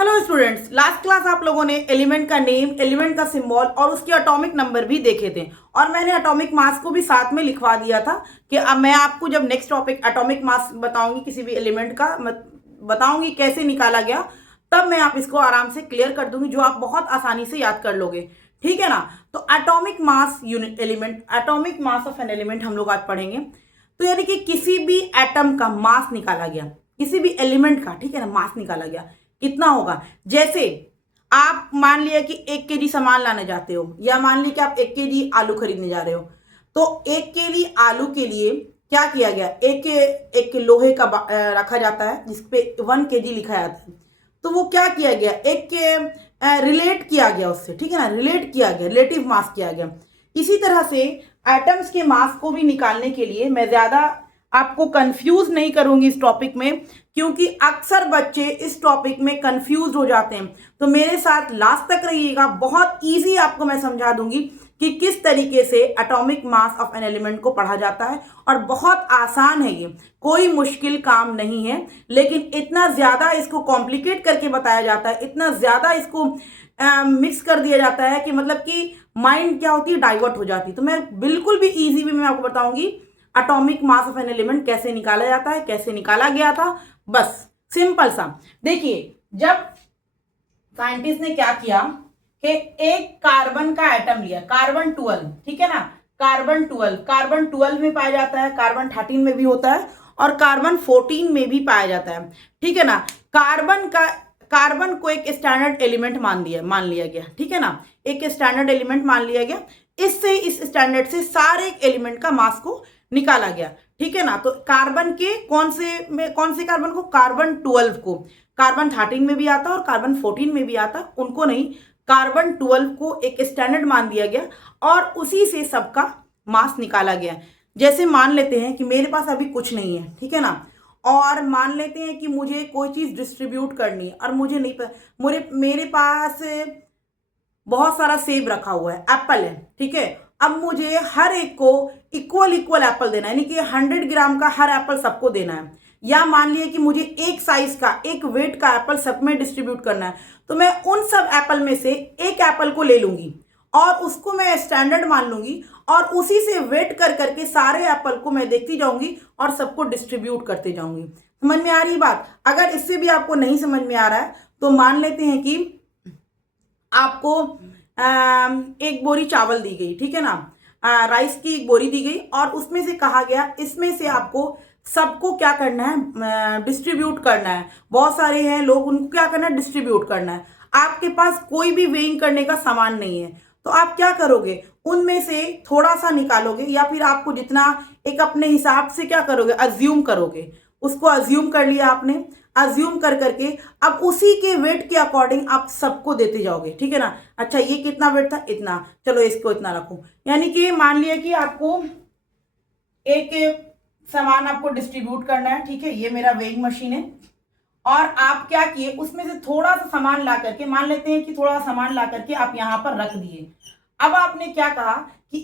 Hello students, last class आप लोगों ने एलिमेंट का नेम, एलिमेंट का सिंबल और उसके एटॉमिक नंबर भी देखे थे और मैंने एटॉमिक मास को भी साथ में लिखवा दिया था कि अब मैं आपको जब नेक्स्ट टॉपिक एटॉमिक मास बताऊंगी किसी भी एलिमेंट का बताऊंगी कैसे निकाला गया, तब मैं आप इसको आराम से क्लियर कर दूंगी जो आप बहुत आसानी से याद कर लोगे। ठीक है ना। तो atomic mass unit element, atomic mass of an element हम लोग आज पढ़ेंगे। तो यानी कि किसी भी एटम का मास निकाला गया, किसी भी एलिमेंट का, ठीक है ना, मास निकाला गया कितना होगा। जैसे आप मान लिया कि 1 केजी सामान लाने जाते हो या मान लिया कि आप 1 केजी आलू खरीदने जा रहे हो, तो 1 केजी आलू के लिए क्या किया गया, एक लोहे का रखा जाता है जिसपे 1 केजी लिखा जाता है। तो वो क्या किया गया, एक के रिलेट किया गया उससे, ठीक है ना, रिलेट किया गया, रिलेटिव मास किया गया। इसी तरह से एटम्स के मास को भी निकालने के लिए मैं ज्यादा आपको कंफ्यूज नहीं करूंगी इस टॉपिक में, क्योंकि अक्सर बच्चे इस टॉपिक में कंफ्यूज हो जाते हैं। तो मेरे साथ लास्ट तक रहिएगा, बहुत इजी आपको मैं समझा दूंगी कि किस तरीके से atomic mass of an element को पढ़ा जाता है। और बहुत आसान है, ये कोई मुश्किल काम नहीं है, लेकिन इतना ज्यादा इसको कॉम्प्लिकेट करके बताया जाता है, इतना ज्यादा इसको मिक्स कर दिया जाता है कि मतलब कि माइंड क्या होती है, डाइवर्ट हो जाती है। तो मैं बिल्कुल भी इजी भी मैं आपको बताऊंगी atomic mass of an element कैसे निकाला जाता है, कैसे निकाला गया था। बस सिंपल सा देखिए, जब साइंटिस्ट ने क्या किया कि एक कार्बन का एटम लिया, कार्बन 12, ठीक है ना, कार्बन 12 में पाया जाता है, कार्बन 13 में भी होता है और कार्बन 14 में भी पाया जाता है, ठीक है ना। कार्बन को एक स्टैंडर्ड एलिमेंट मान लिया गया, ठीक है ना, एक स्टैंडर्ड एलिमेंट मान लिया गया। इससे, इस स्टैंडर्ड से सारे एलिमेंट का मास को निकाला गया, ठीक है ना। तो कार्बन के कौन से कार्बन को, कार्बन 12 को, कार्बन 13 में भी आता और कार्बन 14 में भी आता, उनको नहीं, कार्बन 12 को एक स्टैंडर्ड मान दिया गया और उसी से सबका मास निकाला गया। जैसे मान लेते हैं कि मेरे पास अभी कुछ नहीं है, ठीक है ना, और मान लेते हैं कि मुझे कोई चीज डिस्ट्रीब्यूट करनी है और मुझे नहीं मेरे पास बहुत सारा सेब रखा हुआ है, एप्पल है, ठीक है। अब मुझे हर एक को इक्वल इक्वल एप्पल देना है, यानी कि 100 ग्राम का हर एप्पल सबको देना है। या मान लिया कि मुझे एक साइज का, एक वेट का एप्पल सब में डिस्ट्रीब्यूट करना है, तो मैं उन सब एप्पल में से एक एप्पल को ले लूंगी और उसको मैं स्टैंडर्ड मान लूंगी और उसी से वेट कर करके सारे एप्पल को मैं देखती जाऊंगी और सबको डिस्ट्रीब्यूट करते जाऊंगी। समझ में आ रही बात। अगर इससे भी आपको नहीं समझ में आ रहा है तो मान लेते हैं कि आपको एक बोरी चावल दी गई, ठीक है ना, राइस की एक बोरी दी गई और उसमें से कहा गया इसमें से आपको सबको क्या करना है, डिस्ट्रीब्यूट करना है। बहुत सारे हैं लोग, उनको क्या करना है, डिस्ट्रीब्यूट करना है। आपके पास कोई भी वेइंग करने का सामान नहीं है, तो आप क्या करोगे, उनमें से थोड़ा सा निकालोगे या फिर आपको जितना एक अपने हिसाब से क्या करोगे, अज्यूम करोगे। उसको अज्यूम कर लिया आपने, अज्यूम कर करके अब उसी के वेट के अकॉर्डिंग आप सबको देते जाओगे, ठीक है ना। अच्छा, ये कितना वेट था, इतना, चलो इसको इतना रखो। यानी कि मान लिया कि आपको एक सामान आपको डिस्ट्रीब्यूट करना है, ठीक है, ये मेरा वेइंग मशीन है और आप क्या किए, उसमें से थोड़ा सा सामान ला करके, मान लेते हैं कि थोड़ा सामान ला करके आप यहां पर रख दिए। अब आपने क्या कहा कि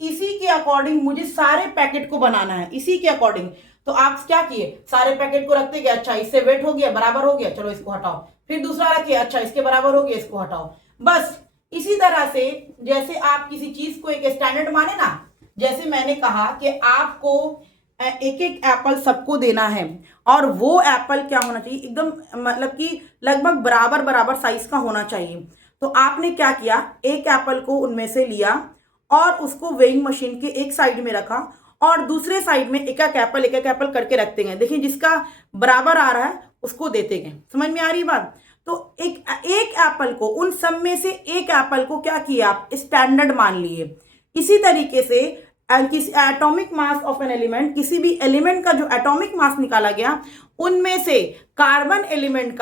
इसी के अकॉर्डिंग मुझे सारे पैकेट को बनाना है, इसी के अकॉर्डिंग। तो आप क्या किए, सारे पैकेट को रखते गए, अच्छा इससे वेट हो गया, बराबर हो गया, चलो इसको हटाओ, फिर दूसरा रखिए, अच्छा इसके बराबर हो गया, इसको हटाओ। बस इसी तरह से जैसे आप किसी चीज को एक स्टैंडर्ड माने ना, जैसे मैंने कहा कि आपको एक एक एप्पल सबको देना है और वो एप्पल क्या होना चाहिए, एकदम मतलब कि लगभग बराबर बराबर साइज का होना चाहिए। तो आपने क्या किया, एक एप्पल को उनमें से लिया और उसको वेइंग मशीन के एक साइड में रखा और दूसरे साइड में एक एक एप्पल करके रखते गए। देखिए, जिसका बराबर आ रहा है उसको देते गए। समझ में आ रही बात। तो एक एप्पल को, उन सब में से एक एप्पल को क्या किया, आप स्टैंडर्ड मान लिए। इसी तरीके से किसी atomic mass of an element, किसी भी एलिमेंट का जो एटॉमिक मास निकाला गया, उनमें से कार्बन एलिमेंट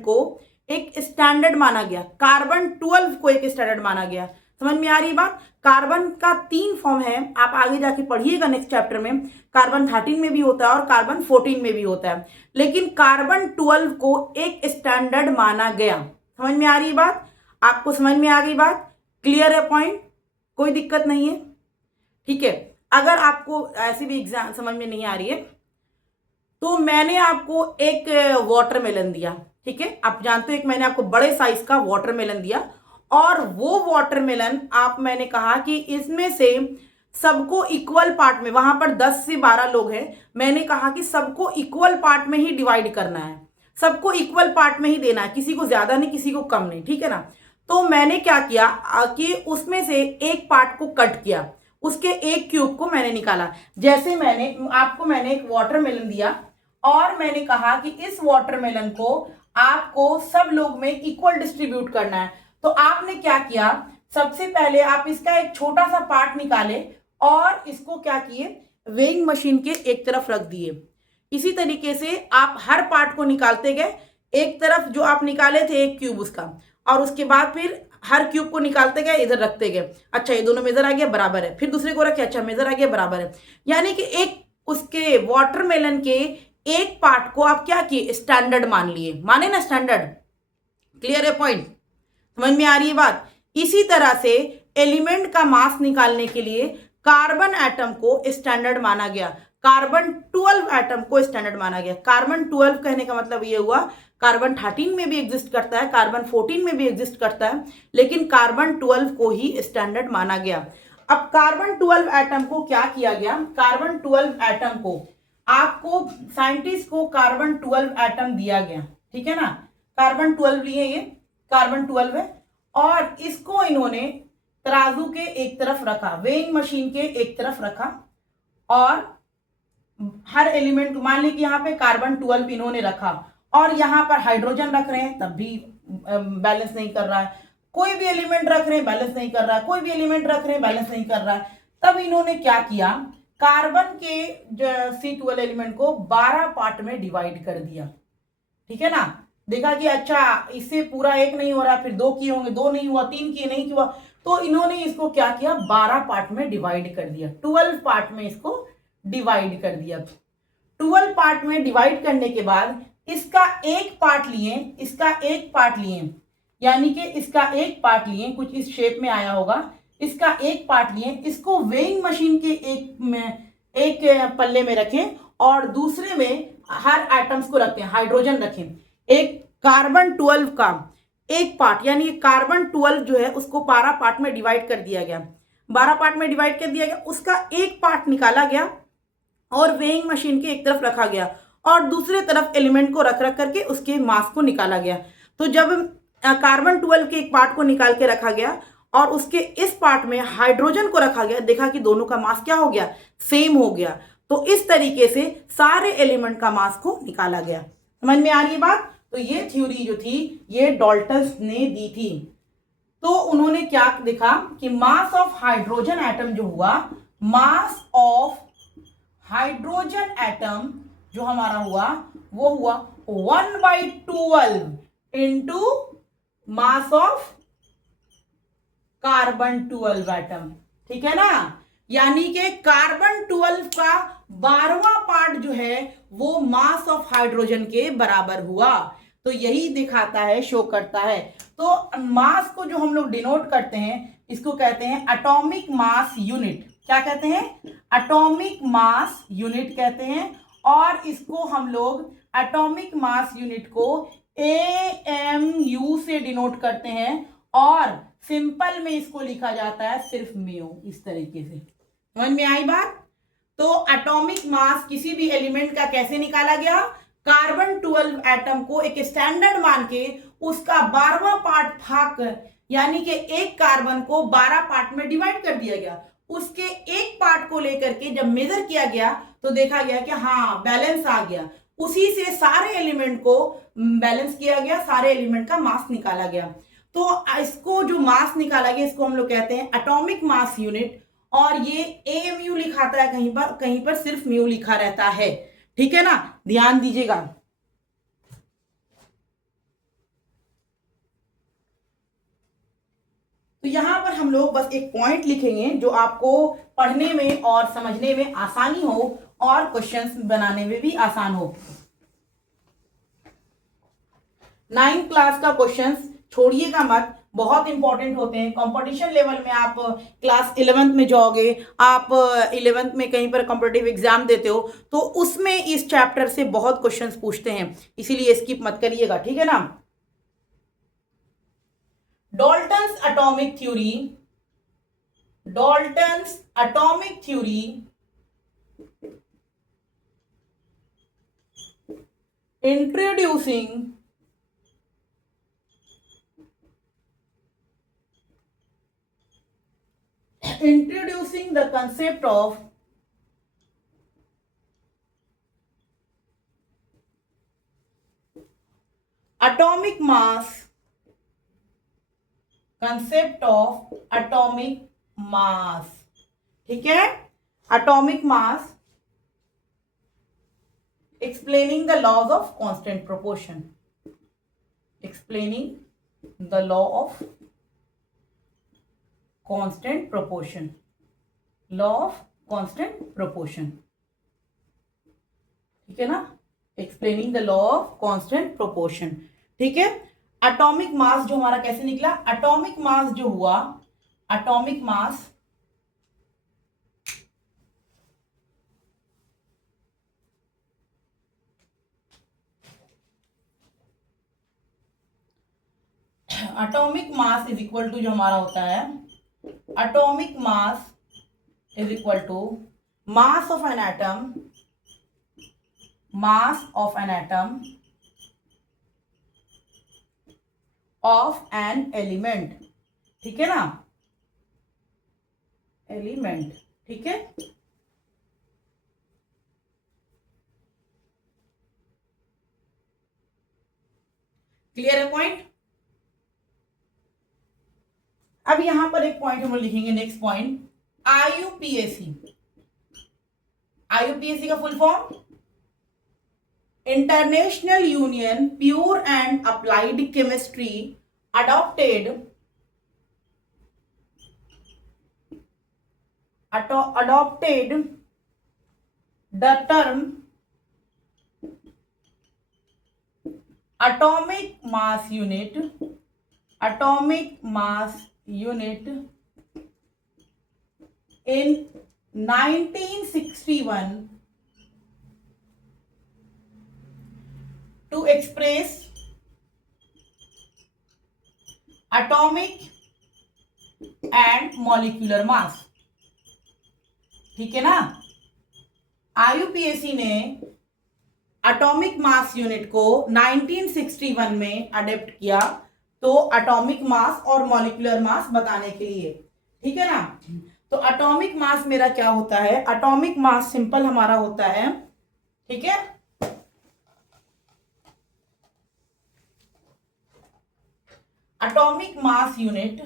को एक स्टैंडर्ड माना गया, कार्बन 12 को एक स्टैंडर्ड माना गया। समझ में आ रही बात। कार्बन का 3 फॉर्म है, आप आगे जाके पढ़िएगा नेक्स्ट चैप्टर में। कार्बन 13 में भी होता है और कार्बन 14 में भी होता है, लेकिन कार्बन 12 को एक स्टैंडर्ड माना गया। समझ में आ रही बात, आपको समझ में आ गई बात, क्लियर है पॉइंट, कोई दिक्कत नहीं है, ठीक है। अगर आपको ऐसी भी एग्जाम समझ में नहीं आ रही है तो मैंने आपको एक वाटरमेलन दिया, ठीक है, आप जानते हो एक मैंने आपको बड़े साइज का वाटरमेलन दिया, और वो वाटरमेलन आप मैंने कहा कि इसमें से सबको इक्वल पार्ट में, वहां पर 10 से 12 लोग हैं, मैंने कहा कि सबको इक्वल पार्ट में ही डिवाइड करना है, सबको इक्वल पार्ट में ही देना है, किसी को ज्यादा नहीं किसी को कम नहीं, ठीक है ना। तो मैंने क्या किया कि उसमें से एक पार्ट को कट किया, उसके एक क्यूब को मैंने निकाला। जैसे मैंने एक वाटरमेलन दिया और मैंने कहा कि इस वाटरमेलन को आपको सब लोग में इक्वल डिस्ट्रीब्यूट करना है। तो आपने क्या किया, सबसे पहले आप इसका एक छोटा सा पार्ट निकाले और इसको क्या किए, वेइंग मशीन के एक तरफ रख दिए। इसी तरीके से आप हर पार्ट को निकालते गए, एक तरफ जो आप निकाले थे एक क्यूब उसका, और उसके बाद फिर हर क्यूब को निकालते गए, इधर रखते गए, अच्छा ये दोनों मेजर आ गया बराबर है, फिर दूसरे को रखे, अच्छा मेजर आ गया बराबर है। यानी कि एक उसके वाटरमेलन के एक पार्ट को आप क्या किए, स्टैंडर्ड मान लिए, माने ना स्टैंडर्ड। क्लियर है पॉइंट, समझ में आ रही है बात। इसी तरह से एलिमेंट का मास निकालने के लिए कार्बन एटम को स्टैंडर्ड माना गया, कार्बन 12 एटम को स्टैंडर्ड माना गया। कार्बन 12 कहने का मतलब ये हुआ कार्बन 13 में भी एग्जिस्ट करता है, कार्बन 14 में भी एग्जिस्ट करता है, लेकिन कार्बन 12 को ही स्टैंडर्ड माना गया। अब कार्बन 12 एटम को क्या किया गया, कार्बन 12 एटम को आपको साइंटिस्ट को कार्बन 12 एटम दिया गया, ठीक है ना, कार्बन 12 लिए, ये कार्बन 12 है, और इसको इन्होंने तराजू के एक तरफ रखा, वेइंग मशीन के एक तरफ रखा, और हर एलिमेंट, मान ली कि यहाँ पे कार्बन 12 इन्होंने रखा और यहाँ पर हाइड्रोजन रख रहे हैं, तब भी बैलेंस नहीं कर रहा है, कोई भी एलिमेंट रख रहे हैं बैलेंस नहीं कर रहा है, कोई भी एलिमेंट रख रहे हैं बैलेंस नहीं कर रहा है। तब इन्होंने क्या किया, कार्बन के C12 एलिमेंट को 12 पार्ट में डिवाइड कर दिया, ठीक है ना। देखा कि अच्छा इससे पूरा एक नहीं हो रहा, फिर 2 किए होंगे, 2 नहीं हुआ, 3 किए नहीं हुआ, तो इन्होंने इसको क्या किया, 12 पार्ट में डिवाइड कर दिया, 12 पार्ट में इसको डिवाइड कर दिया। 12 पार्ट में डिवाइड करने के बाद इसका एक पार्ट लिए, इसका एक पार्ट लिए, यानी कि इसका एक पार्ट लिए, कुछ इस शेप में आया होगा, इसका एक पार्ट लिए, इसको वेइंग मशीन के एक पल्ले में रखें और दूसरे में हर एटम्स को रखते हैं, हाइड्रोजन रखें। एक कार्बन 12 का एक पार्ट, यानी कार्बन 12 जो है उसको 12 पार्ट में डिवाइड कर दिया गया, 12 पार्ट में डिवाइड कर दिया गया, उसका एक पार्ट निकाला गया और वेइंग मशीन के एक तरफ रखा गया और दूसरे तरफ एलिमेंट को रख करके उसके मास को निकाला गया। तो जब कार्बन 12 के एक पार्ट को निकाल के रखा गया और उसके इस पार्ट में हाइड्रोजन को रखा गया, देखा कि दोनों का मास क्या हो गया, सेम हो गया। तो इस तरीके से सारे एलिमेंट का मास को निकाला गया। समझ में आ रही है बात। तो ये थ्योरी जो थी ये डाल्टन ने दी थी। तो उन्होंने क्या देखा कि मास ऑफ हाइड्रोजन एटम जो हुआ, मास ऑफ हाइड्रोजन एटम जो हमारा हुआ वो हुआ 1/12 into mass of carbon 12 atom, ठीक है ना। यानी कि कार्बन 12 का 12वां पार्ट जो है वो मास ऑफ हाइड्रोजन के बराबर हुआ। तो यही दिखाता है, शो करता है। तो मास को जो हम लोग डिनोट करते हैं इसको कहते हैं एटॉमिक मास यूनिट। क्या कहते हैं, एटॉमिक मास यूनिट कहते हैं। और इसको हम लोग एटॉमिक मास यूनिट को AMU से डिनोट करते हैं और सिंपल में इसको लिखा जाता है सिर्फ म्यू, इस तरीके से। समझ में आई बात। तो एटॉमिक मास किसी भी एलिमेंट का कैसे निकाला गया, कार्बन 12 एटम को एक स्टैंडर्ड मान के उसका 12वां पार्ट भाग, यानी कि एक कार्बन को 12 पार्ट में डिवाइड कर दिया गया। उसके एक पार्ट को लेकर के जब मेजर किया गया तो देखा गया कि हाँ बैलेंस आ गया। उसी से सारे एलिमेंट को बैलेंस किया गया, सारे एलिमेंट का मास निकाला गया। तो इसको जो मास निकाला गया इसको हम लोग कहते हैं एटॉमिक मास यूनिट। और ये AMU लिखाता है कहीं पर सिर्फ म्यू लिखा रहता है, ठीक है ना, ध्यान दीजिएगा। तो यहां पर हम लोग बस एक पॉइंट लिखेंगे जो आपको पढ़ने में और समझने में आसानी हो और क्वेश्चंस बनाने में भी आसान हो। 9th क्लास का क्वेश्चंस छोड़िएगा मत, बहुत इंपॉर्टेंट होते हैं। कंपटीशन लेवल में आप क्लास 11th में जाओगे, आप 11th में कहीं पर कॉम्पिटिटिव एग्जाम देते हो तो उसमें इस चैप्टर से बहुत क्वेश्चंस पूछते हैं, इसीलिए स्किप मत करिएगा, ठीक है ना। Dalton's atomic theory, Dalton's atomic theory introducing the concept of atomic mass, concept of atomic mass, ठीक है, atomic mass explaining the laws of constant proportion, explaining the law of constant proportion, law of constant proportion, ठीक है ना, explaining the law of constant proportion, ठीक है। Atomic mass जो हमारा कैसे निकला, एटॉमिक मास जो हुआ, atomic mass atomic mass is equal to जो हमारा होता है, atomic mass is equal to mass of an atom, mass of an atom of an element, ठीक है ना, एलिमेंट, ठीक है। क्लियर है पॉइंट। अब यहां पर एक पॉइंट हम लोग लिखेंगे, नेक्स्ट पॉइंट, आईयूपीएसी, आईयूपीएसी का full form international union pure and applied chemistry adopted the term atomic mass unit in 1961 to express atomic and molecular mass, ठीक है ना। आईयूपीएसी ने एटॉमिक मास यूनिट को 1961 में अडेप्ट किया, तो एटॉमिक मास और मॉलिक्यूलर मास बताने के लिए, ठीक है ना। तो एटॉमिक मास मेरा क्या होता है, एटॉमिक मास सिंपल हमारा होता है, ठीक है, atomic mass unit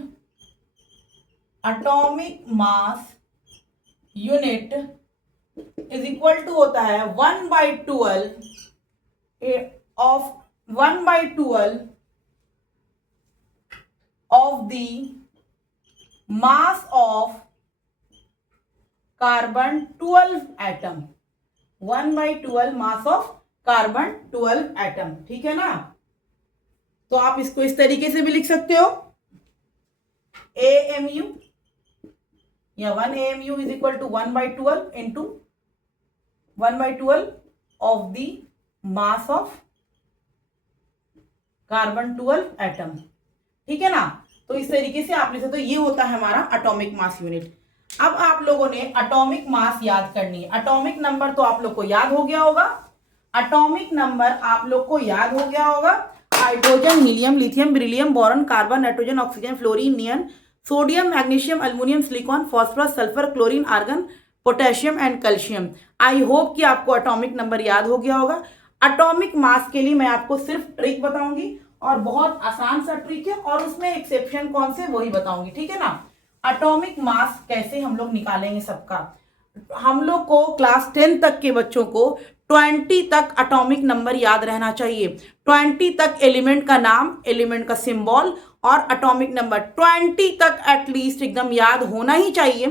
is equal to होता है 1/12 of the mass of carbon 12 atom, 1/12 mass of carbon 12 atom, ठीक है ना। तो आप इसको इस तरीके से भी लिख सकते हो, AMU या 1 AMU is equal to 1/12 into 1/12 of the mass of carbon 12 atom, ठीक है ना। तो इस तरीके से आप लिख सकते हो, ये होता है हमारा एटॉमिक मास यूनिट। अब आप लोगों ने एटॉमिक मास याद करनी है, एटॉमिक नंबर तो आप लोग को याद हो गया होगा, एटॉमिक नंबर आप लोग को याद हो गया होगा, hydrogen, helium, lithium, beryllium, boron, carbon, nitrogen, oxygen, fluorine, neon, sodium, magnesium, aluminium, silicon, phosphorus, sulphur, chlorine, argon, potassium and calcium. I hope कि आपको एटॉमिक नंबर याद हो गया होगा। एटॉमिक मास के लिए मैं आपको सिर्फ ट्रिक बताऊंगी और बहुत आसान सा ट्रिक है, और उसमें एक्सेप्शन कौन से वही बताऊंगी, ठीक है ना। एटॉमिक मास कैसे हम लोग निकालेंगे सबका, हम लोग को क्लास 10 तक के बच्चों को 20 तक एटॉमिक नंबर याद रहना चाहिए, 20 तक एलिमेंट का नाम, एलिमेंट का सिंबल और एटॉमिक नंबर 20 तक एटलीस्ट एकदम याद होना ही चाहिए,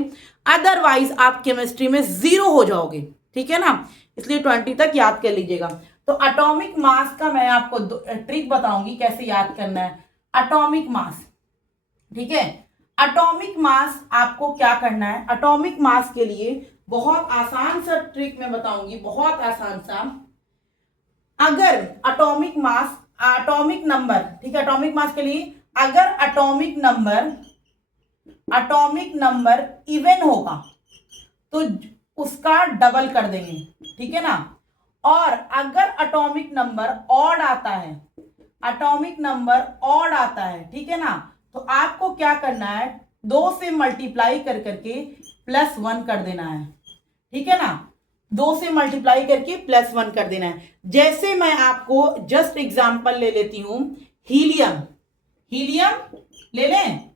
अदरवाइज आप केमिस्ट्री में 0 हो जाओगे, ठीक है ना। इसलिए 20 तक याद कर लीजिएगा। तो एटॉमिक मास का मैं आपको ट्रिक बताऊंगी कैसे याद करना है। एटॉमिक मास ठीक है। एटॉमिक मास आपको क्या करना है, एटॉमिक मास के लिए बहुत आसान सा ट्रिक मैं बताऊंगी, बहुत आसान सा। अगर एटॉमिक नंबर, ठीक है, एटॉमिक मास के लिए अगर एटॉमिक नंबर इवन होगा तो उसका डबल कर देंगे, ठीक है ना। और अगर एटॉमिक नंबर ऑड आता है, ठीक है ना, तो आपको क्या करना है, 2 से मल्टीप्लाई कर करके +1 कर देना है, ठीक है ना। 2 से मल्टीप्लाई करके +1 कर देना है। जैसे मैं आपको जस्ट एग्जांपल ले लेती हूं, हीलियम ले लें।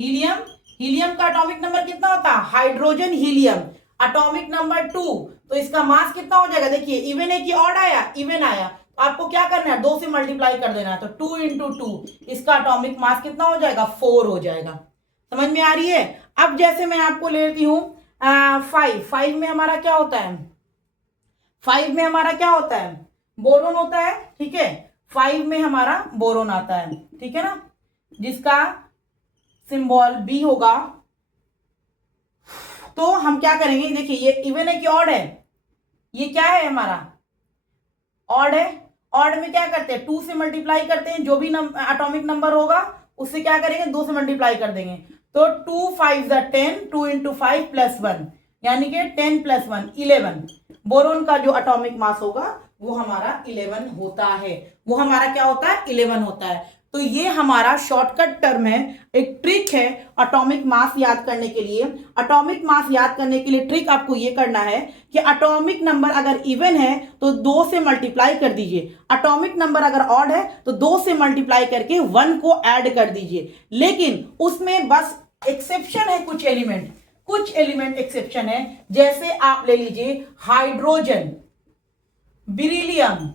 हीलियम का एटॉमिक नंबर कितना होता है, हाइड्रोजन हीलियम एटॉमिक नंबर 2, तो इसका मास कितना हो जाएगा, देखिए इवन है कि ऑड आया, इवन आया, तो आपको क्या करना है, 2 से मल्टीप्लाई कर देना है, तो 2 × 2 इसका एटॉमिक मास कितना हो जाएगा, 4 हो जाएगा। समझ में आ रही है। अब जैसे मैं आपको ले लेती हूं 5 में हमारा क्या होता है, 5 में हमारा क्या होता है, बोरोन होता है, ठीक है। 5 में हमारा बोरोन आता है, ठीक है ना, जिसका सिंबल B होगा। तो हम क्या करेंगे, देखिए ये इवन है कि ऑड है, ये क्या है हमारा ऑड है। ऑड में क्या करते हैं, 2 से मल्टीप्लाई करते हैं, जो भी एटॉमिक नंबर होगा उससे क्या करेंगे, 2 से मल्टीप्लाई कर देंगे, तो 2 5 10, 2 × 5 +1, यानी कि 10 + 1 11। बोरोन का जो एटॉमिक मास होगा वो हमारा 11 होता है, वो हमारा क्या होता है, 11 होता है। तो ये हमारा शॉर्टकट टर्म है, एक ट्रिक है एटॉमिक मास याद करने के लिए। एटॉमिक मास याद करने के लिए ट्रिक आपको ये करना है कि एटॉमिक नंबर अगर इवन है तो 2 से मल्टीप्लाई कर दीजिए, एटॉमिक नंबर अगर ऑड है तो 2 से मल्टीप्लाई करके 1 को ऐड कर दीजिए। लेकिन उसमें बस एक्सेप्शन है, कुछ एलिमेंट एक्सेप्शन है। जैसे आप ले लीजिए हाइड्रोजन, बेरिलियम,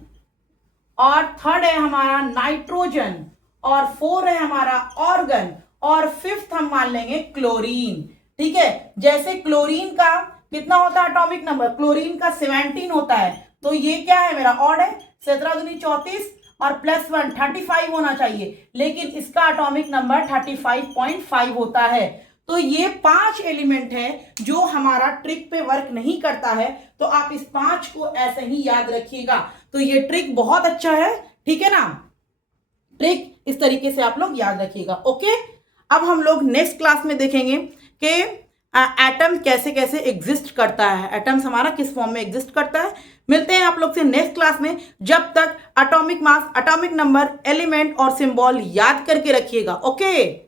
और थर्ड है हमारा नाइट्रोजन, और 4 है हमारा ऑर्गन, और 5th हम मान लेंगे क्लोरीन, ठीक है। जैसे क्लोरीन का कितना होता है एटॉमिक नंबर, क्लोरीन का 17 होता है, तो ये क्या है मेरा ऑड है, 17 दूनी 34 और +1 35 होना चाहिए, लेकिन इसका एटॉमिक नंबर 35.5 होता है। तो ये 5 एलिमेंट है जो हमारा ट्रिक पे वर्क नहीं करता है, तो आप इस 5 को ऐसे ही याद रखिएगा। तो ये ट्रिक बहुत अच्छा है, ठीक है ना, ट्रिक इस तरीके से आप लोग याद रखिएगा। ओके, अब हम लोग नेक्स्ट क्लास में देखेंगे कि एटम कैसे कैसे एग्जिस्ट करता है, एटम्स हमारा किस फॉर्म में एग्जिस्ट करता है। मिलते हैं आप लोग से नेक्स्ट क्लास में। जब तक atomic mass, atomic number, element और सिंबल याद करके रखिएगा। ओके।